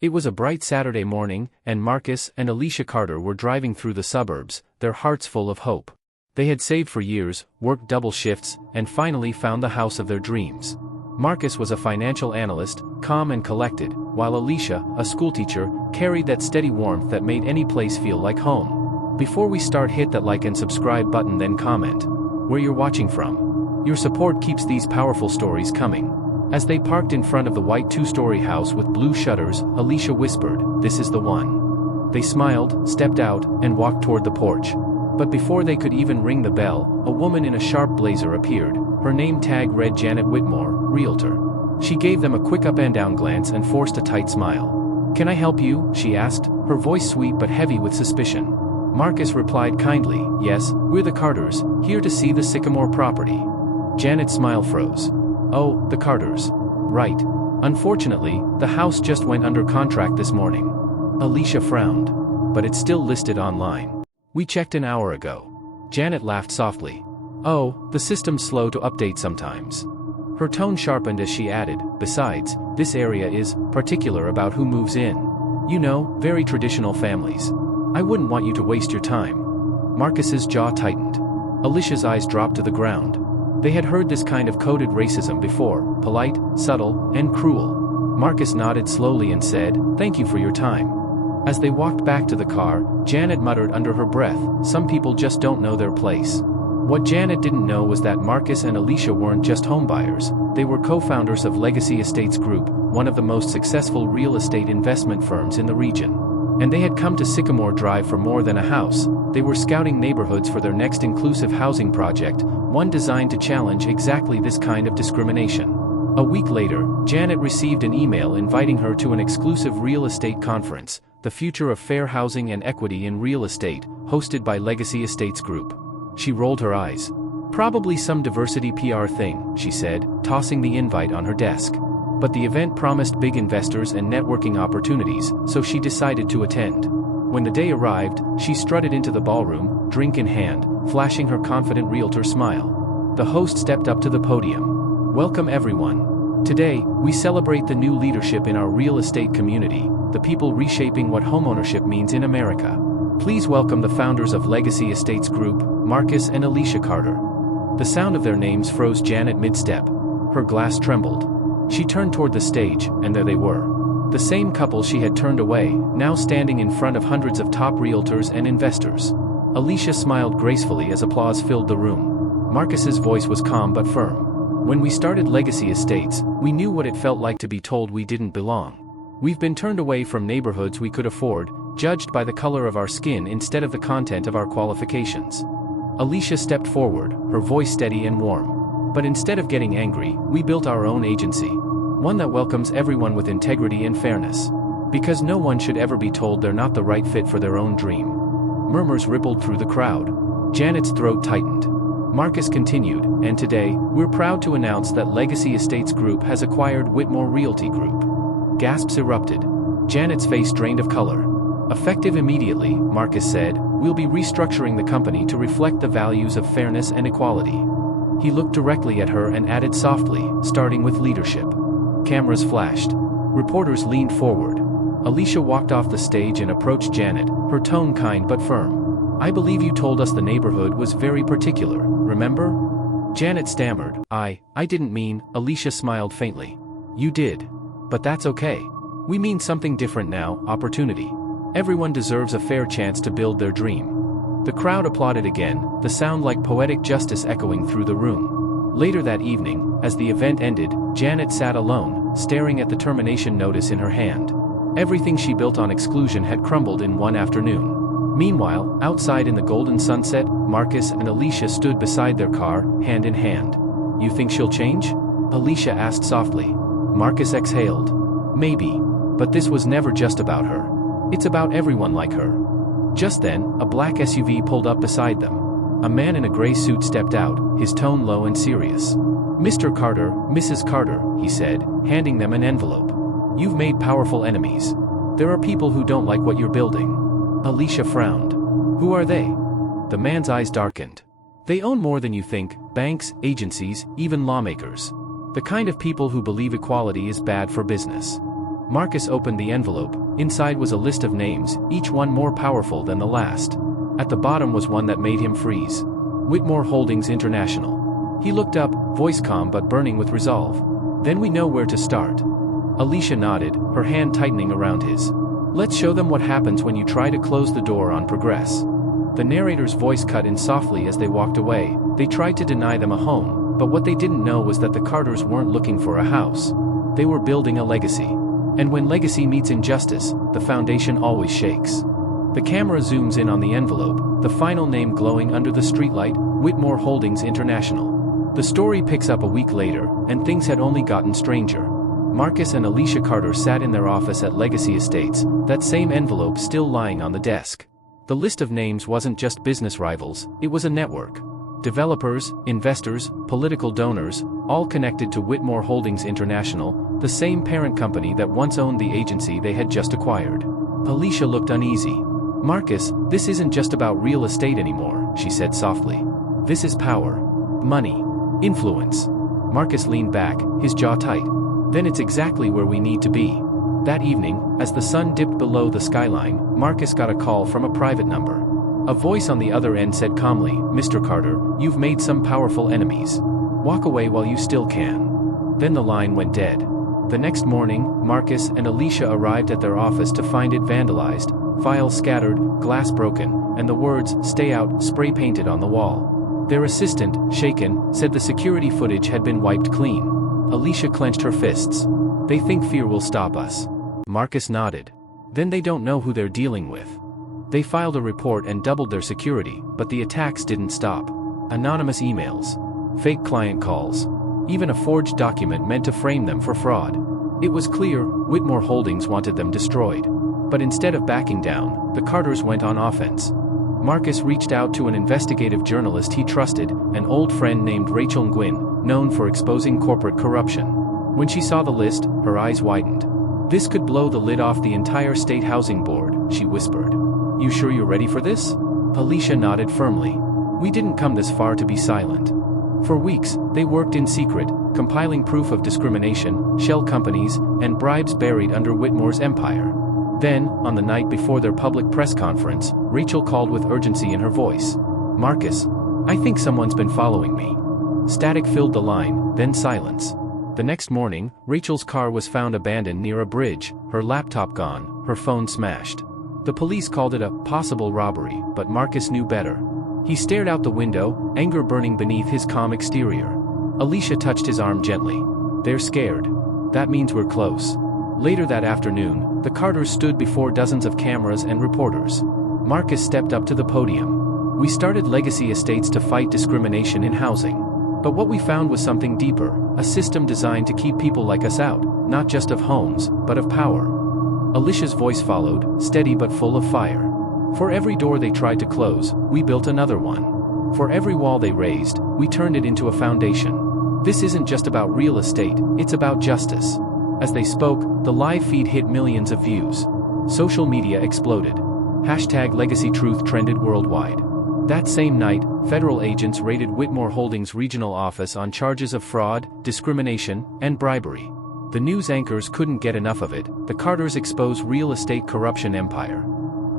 It was a bright Saturday morning, and Marcus and Alicia Carter were driving through the suburbs, their hearts full of hope. They had saved for years, worked double shifts, and finally found the house of their dreams. Marcus was a financial analyst, calm and collected, while Alicia, a schoolteacher, carried that steady warmth that made any place feel like home. Before we start, hit that like and subscribe button, then comment where you're watching from. Your support keeps these powerful stories coming. As they parked in front of the white two-story house with blue shutters, Alicia whispered, "This is the one." They smiled, stepped out, and walked toward the porch. But before they could even ring the bell, a woman in a sharp blazer appeared. Her name tag read Janet Whitmore, Realtor. She gave them a quick up and down glance and forced a tight smile. "Can I help you?" she asked, her voice sweet but heavy with suspicion. Marcus replied kindly, "Yes, we're the Carters, here to see the Sycamore property." Janet's smile froze. "Oh, the Carters. Right. Unfortunately, the house just went under contract this morning." Alicia frowned. "But it's still listed online. We checked an hour ago." Janet laughed softly. "Oh, the system's slow to update sometimes." Her tone sharpened as she added, "Besides, this area is particular about who moves in. You know, very traditional families. I wouldn't want you to waste your time." Marcus's jaw tightened. Alicia's eyes dropped to the ground. They had heard this kind of coded racism before, polite, subtle, and cruel. Marcus nodded slowly and said, "Thank you for your time." As they walked back to the car, Janet muttered under her breath, "Some people just don't know their place." What Janet didn't know was that Marcus and Alicia weren't just homebuyers, they were co-founders of Legacy Estates Group, one of the most successful real estate investment firms in the region. And they had come to Sycamore Drive for more than a house. They were scouting neighborhoods for their next inclusive housing project, one designed to challenge exactly this kind of discrimination. A week later, Janet received an email inviting her to an exclusive real estate conference, The Future of Fair Housing and Equity in Real Estate, hosted by Legacy Estates Group. She rolled her eyes. "Probably some diversity PR thing," she said, tossing the invite on her desk. But the event promised big investors and networking opportunities, so she decided to attend. When the day arrived, she strutted into the ballroom, drink in hand, flashing her confident realtor smile. The host stepped up to the podium. "Welcome everyone. Today, we celebrate the new leadership in our real estate community, the people reshaping what homeownership means in America. Please welcome the founders of Legacy Estates Group, Marcus and Alicia Carter." The sound of their names froze Janet mid-step. Her glass trembled. She turned toward the stage, and there they were. The same couple she had turned away, now standing in front of hundreds of top realtors and investors. Alicia smiled gracefully as applause filled the room. Marcus's voice was calm but firm. "When we started Legacy Estates, we knew what it felt like to be told we didn't belong. We've been turned away from neighborhoods we could afford, judged by the color of our skin instead of the content of our qualifications." Alicia stepped forward, her voice steady and warm. "But instead of getting angry, we built our own agency. One that welcomes everyone with integrity and fairness. Because no one should ever be told they're not the right fit for their own dream." Murmurs rippled through the crowd. Janet's throat tightened. Marcus continued, "And today, we're proud to announce that Legacy Estates Group has acquired Whitmore Realty Group." Gasps erupted. Janet's face drained of color. "Effective immediately," Marcus said, "we'll be restructuring the company to reflect the values of fairness and equality." He looked directly at her and added softly, "Starting with leadership." Cameras flashed. Reporters leaned forward. Alicia walked off the stage and approached Janet, her tone kind but firm. "I believe you told us the neighborhood was very particular, remember?" Janet stammered, I didn't mean," Alicia smiled faintly. "You did. But that's okay. We mean something different now, opportunity. Everyone deserves a fair chance to build their dream." The crowd applauded again, the sound like poetic justice echoing through the room. Later that evening, as the event ended, Janet sat alone, staring at the termination notice in her hand. Everything she built on exclusion had crumbled in one afternoon. Meanwhile, outside in the golden sunset, Marcus and Alicia stood beside their car, hand in hand. "You think she'll change?" Alicia asked softly. Marcus exhaled. "Maybe. But this was never just about her. It's about everyone like her." Just then, a black SUV pulled up beside them. A man in a gray suit stepped out, his tone low and serious. "Mr. Carter, Mrs. Carter," he said, handing them an envelope. "You've made powerful enemies. There are people who don't like what you're building." Alicia frowned. "Who are they?" The man's eyes darkened. "They own more than you think, banks, agencies, even lawmakers. The kind of people who believe equality is bad for business." Marcus opened the envelope. Inside was a list of names, each one more powerful than the last. At the bottom was one that made him freeze. Whitmore Holdings International. He looked up, voice calm but burning with resolve. Then we know where to start. Alicia nodded, her hand tightening around his. Let's show them what happens when you try to close the door on progress. The narrator's voice cut in softly as they walked away. They tried to deny them a home, but what they didn't know was that the Carters weren't looking for a house. They were building a legacy. And when legacy meets injustice, the foundation always shakes. The camera zooms in on the envelope, the final name glowing under the streetlight, Whitmore Holdings International. The story picks up a week later, and things had only gotten stranger. Marcus and Alicia Carter sat in their office at Legacy Estates, that same envelope still lying on the desk. The list of names wasn't just business rivals, it was a network. Developers, investors, political donors, all connected to Whitmore Holdings International, the same parent company that once owned the agency they had just acquired. Alicia looked uneasy. Marcus, this isn't just about real estate anymore, she said softly. This is power. Money. Influence. Marcus leaned back, his jaw tight. Then it's exactly where we need to be. That evening, as the sun dipped below the skyline, Marcus got a call from a private number. A voice on the other end said calmly, Mr. Carter, you've made some powerful enemies. Walk away while you still can. Then the line went dead. The next morning, Marcus and Alicia arrived at their office to find it vandalized, files scattered, glass broken, and the words, "Stay out," spray-painted on the wall. Their assistant, shaken, said the security footage had been wiped clean. Alicia clenched her fists. They think fear will stop us. Marcus nodded. Then they don't know who they're dealing with. They filed a report and doubled their security, but the attacks didn't stop. Anonymous emails. Fake client calls. Even a forged document meant to frame them for fraud. It was clear, Whitmore Holdings wanted them destroyed. But instead of backing down, the Carters went on offense. Marcus reached out to an investigative journalist he trusted, an old friend named Rachel Nguyen, known for exposing corporate corruption. When she saw the list, her eyes widened. This could blow the lid off the entire state housing board, she whispered. You sure you're ready for this? Alicia nodded firmly. We didn't come this far to be silent. For weeks, they worked in secret, compiling proof of discrimination, shell companies, and bribes buried under Whitmore's empire. Then, on the night before their public press conference, Rachel called with urgency in her voice. Marcus, I think someone's been following me. Static filled the line, then silence. The next morning, Rachel's car was found abandoned near a bridge, her laptop gone, her phone smashed. The police called it a possible robbery, but Marcus knew better. He stared out the window, anger burning beneath his calm exterior. Alicia touched his arm gently. They're scared. That means we're close. Later that afternoon, the Carters stood before dozens of cameras and reporters. Marcus stepped up to the podium. We started Legacy Estates to fight discrimination in housing. But what we found was something deeper, a system designed to keep people like us out, not just of homes, but of power. Alicia's voice followed, steady but full of fire. For every door they tried to close, we built another one. For every wall they raised, we turned it into a foundation. This isn't just about real estate, it's about justice. As they spoke, the live feed hit millions of views. Social media exploded. #LegacyTruth trended worldwide. That same night, federal agents raided Whitmore Holdings' regional office on charges of fraud, discrimination, and bribery. The news anchors couldn't get enough of it. The Carters exposed real estate corruption empire.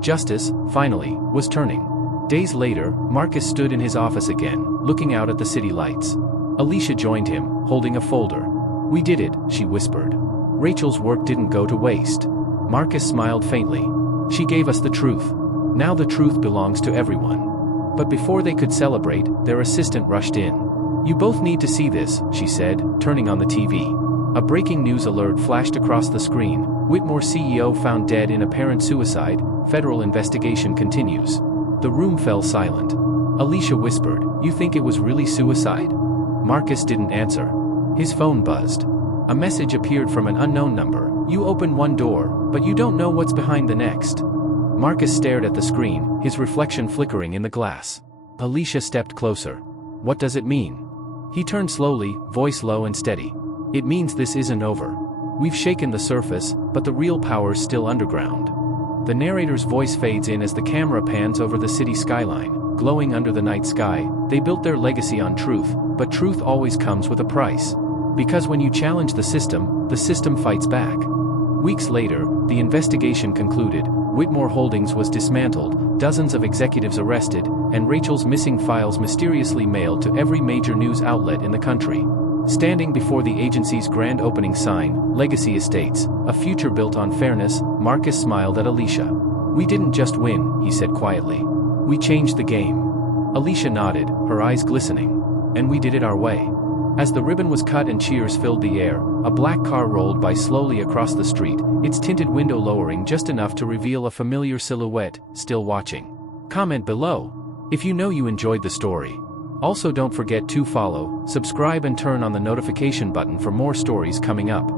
Justice, finally, was turning. Days later, Marcus stood in his office again, looking out at the city lights. Alicia joined him, holding a folder. We did it, she whispered. Rachel's work didn't go to waste. Marcus smiled faintly. She gave us the truth. Now the truth belongs to everyone. But before they could celebrate, their assistant rushed in. You both need to see this, she said, turning on the TV. A breaking news alert flashed across the screen. Whitmore CEO found dead in apparent suicide. Federal investigation continues. The room fell silent. Alicia whispered, You think it was really suicide? Marcus didn't answer. His phone buzzed. A message appeared from an unknown number. You open one door, but you don't know what's behind the next. Marcus stared at the screen, his reflection flickering in the glass. Alicia stepped closer. What does it mean? He turned slowly, voice low and steady. It means this isn't over. We've shaken the surface, but the real power's still underground. The narrator's voice fades in as the camera pans over the city skyline, glowing under the night sky. They built their legacy on truth, but truth always comes with a price. Because when you challenge the system fights back. Weeks later, the investigation concluded, Whitmore Holdings was dismantled, dozens of executives arrested, and Rachel's missing files mysteriously mailed to every major news outlet in the country. Standing before the agency's grand opening sign, Legacy Estates, a future built on fairness, Marcus smiled at Alicia. "We didn't just win," he said quietly. "We changed the game." Alicia nodded, her eyes glistening. "And we did it our way." As the ribbon was cut and cheers filled the air, a black car rolled by slowly across the street, its tinted window lowering just enough to reveal a familiar silhouette, still watching. Comment below if you know you enjoyed the story. Also, don't forget to follow, subscribe and turn on the notification button for more stories coming up.